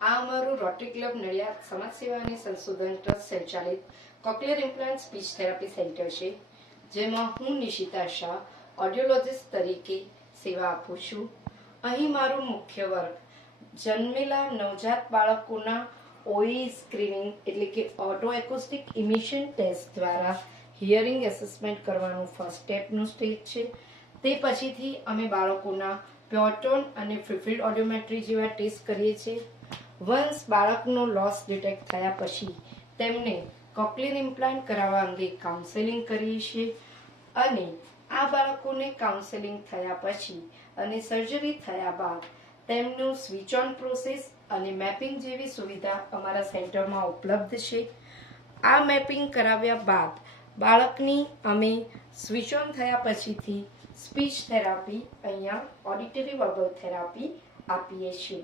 આ અમારું rotary club Nadiad સમાજ સેવા અને સંશોધન ટ્રસ્ટ સંચાલિત cochlear implant speech therapy centre છે, જેમાં હું નિશિતા શાહ ઓડિયોલોજિસ્ટ તરીકે સેવા આપું છું. અહીં મારું મુખ્ય વર્ગ જન્મેલા નવજાત બાળકોના ઓઈ સ્ક્રીનિંગ એટલે કે ઓટો એકોસ્ટિક ઇમિશન ટેસ્ટ દ્વારા હિયરિંગ એસેસમેન્ટ કરવાનું ફર્સ્ટ સ્ટેપનું સ્ટેજ છે. તે પછીથી અમે બાળકોના પ્યોટોન અને ફિલ્ડ ઓડિયોમેટ્રી જેવા ટેસ્ટ કરીએ છીએ. વન્સ બાળકનો લોસ ડિટેક્ટ થયા પછી તેમને કોક્લિયર ઇમ્પ્લાન્ટ કરાવવા અંગે કાઉન્સેલિંગ કરીએ છીએ અને આ બાળકોને કાઉન્સેલિંગ થયા પછી અને સર્જરી થયા બાદ તેમનું સ્વિચ ઓન પ્રોસેસ અને મેપિંગ જેવી સુવિધા અમારા સેન્ટરમાં ઉપલબ્ધ છે. આ મેપિંગ કરાવ્યા બાદ બાળકની અમે સ્વિચ ઓન થયા પછીથી સ્પીચ થેરાપી અહીંયા ઓડિટરી વર્બલ થેરાપી આપીએ છીએ.